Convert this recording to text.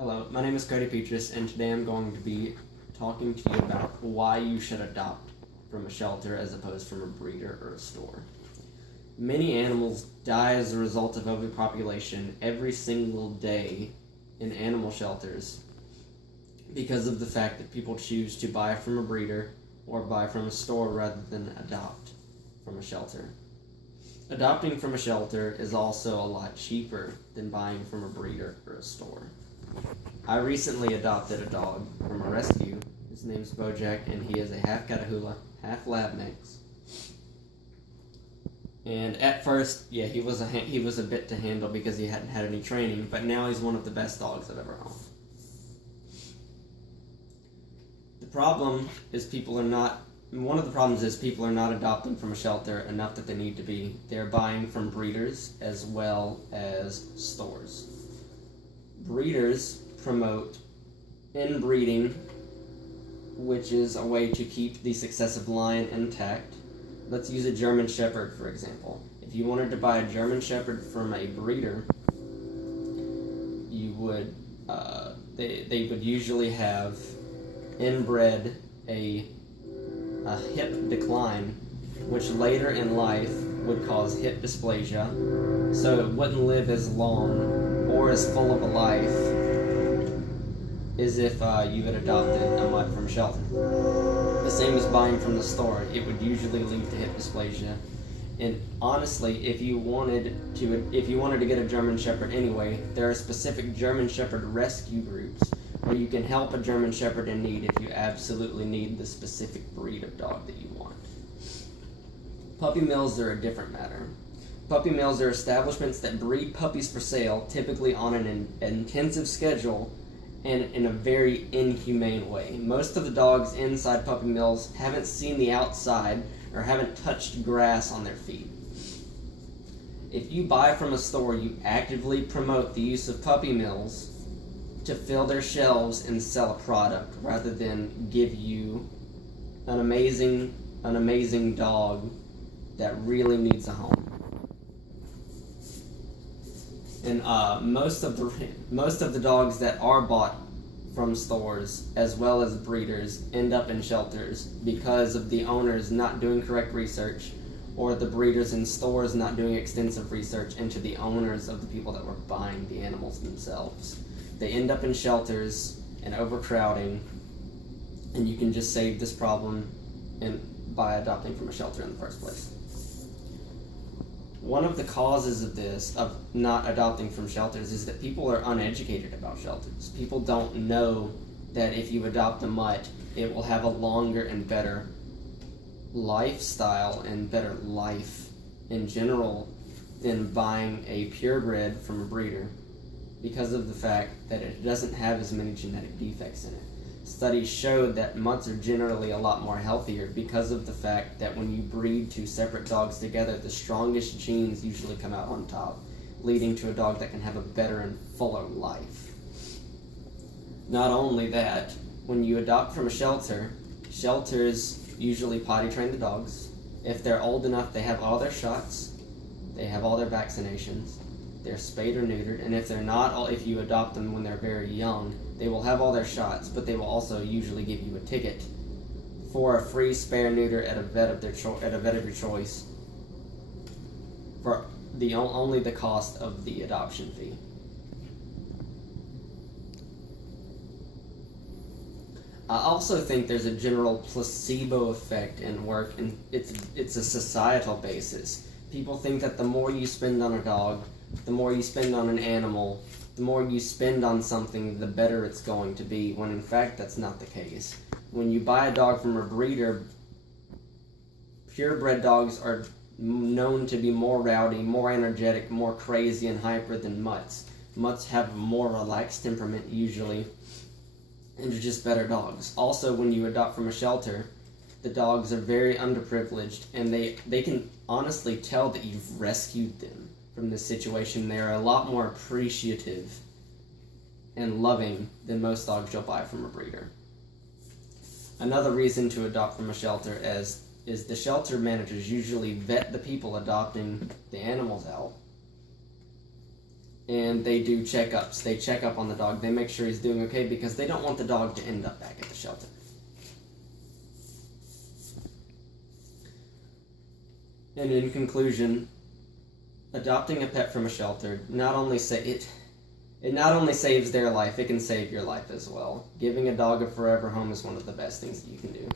Hello, my name is Cody Petrus, and today I'm going to be talking to you about why you should adopt from a shelter as opposed from a breeder or a store. Many animals die as a result of overpopulation every single day in animal shelters because of the fact that people choose to buy from a breeder or buy from a store rather than adopt from a shelter. Adopting from a shelter is also a lot cheaper than buying from a breeder or a store. I recently adopted a dog from a rescue. His name's Bojack, and he is a half Catahoula, half Lab mix. And at first, he was a bit to handle because he hadn't had any training, but now he's one of the best dogs I've ever owned. One of the problems is people are not adopting from a shelter enough that they need to be. They're buying from breeders as well as stores. Breeders promote inbreeding, which is a way to keep the successive line intact. Let's use a German Shepherd, for example. If you wanted to buy a German Shepherd from a breeder, you would they would usually have inbred a hip decline, which later in life would cause hip dysplasia, so it wouldn't live as long or as full of a life as if you had adopted a mutt from a shelter. The same as buying from the store. It would usually lead to hip dysplasia. And honestly, if you wanted to get a German Shepherd anyway, there are specific German Shepherd rescue groups where you can help a German Shepherd in need if you absolutely need the specific breed of dog that you want. Puppy mills are a different matter. Puppy mills are establishments that breed puppies for sale, typically on an intensive schedule and in a very inhumane way. Most of the dogs inside puppy mills haven't seen the outside or haven't touched grass on their feet. If you buy from a store, you actively promote the use of puppy mills to fill their shelves and sell a product rather than give you an amazing dog that really needs a home. And most of the dogs that are bought from stores as well as breeders end up in shelters because of the owners not doing correct research, or the breeders in stores not doing extensive research into the owners of the people that were buying the animals themselves. They end up in shelters and overcrowding, and you can just save this problem by adopting from a shelter in the first place. One of the causes of this, of not adopting from shelters, is that people are uneducated about shelters. People don't know that if you adopt a mutt, it will have a longer and better lifestyle and better life in general than buying a purebred from a breeder, because of the fact that it doesn't have as many genetic defects in it. Studies showed that mutts are generally a lot more healthier because of the fact that when you breed two separate dogs together, the strongest genes usually come out on top, leading to a dog that can have a better and fuller life. Not only that, when you adopt from a shelter, shelters usually potty train the dogs. If they're old enough, they have all their shots, they have all their vaccinations, they're spayed or neutered, and if they're not, if you adopt them when they're very young, they will have all their shots, but they will also usually give you a ticket for a free spay or neuter at a vet of your choice for only the cost of the adoption fee. I also think there's a general placebo effect in work, and it's a societal basis. People think that the more you spend on a dog, the more you spend on an animal, the more you spend on something, the better it's going to be, when in fact that's not the case. When you buy a dog from a breeder, purebred dogs are known to be more rowdy, more energetic, more crazy and hyper than mutts. Mutts have a more relaxed temperament usually, and are just better dogs. Also, when you adopt from a shelter, the dogs are very underprivileged, and they can honestly tell that you've rescued them from this situation. They are a lot more appreciative and loving than most dogs you'll buy from a breeder. Another reason to adopt from a shelter is the shelter managers usually vet the people adopting the animals out and they do checkups. They check up on the dog. They make sure he's doing okay because they don't want the dog to end up back at the shelter. And in conclusion, adopting a pet from a shelter not only saves their life, it can save your life as well. Giving a dog a forever home is one of the best things that you can do.